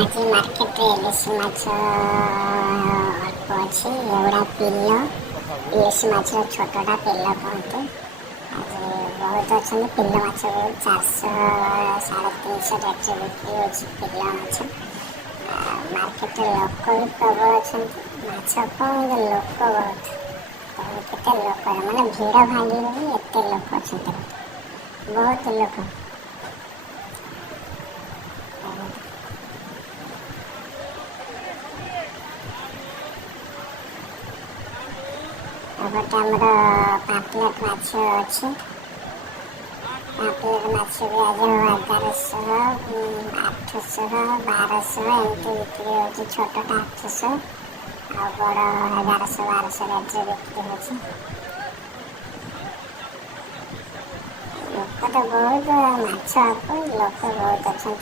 आज मार्केट रे इलिश माछ अल्प अच्छी एवढा पिल्ल इलिश माछ छोटटा पिल्ल कहते आज बहुत अच्छा पिल्ल माछ 400 साढ़े 300 रेट बिक्री हो पिल्ल माछ मार्केट लोक भी प्रबल अच्छा माछ कम लोक बहुत केते लोक माने भीड़ भांगी एते लोक अच्छा बहुत लोक गोटे आमर पापलेट माछ अच्छे पापलेट माछ भी आज 1100 800 1200 एमती बिक्री हो छोटा 800 आ बड़ 1100 1200 रेट बिक्री हो लोक तो बहुत माछ लोक बहुत अच्छा।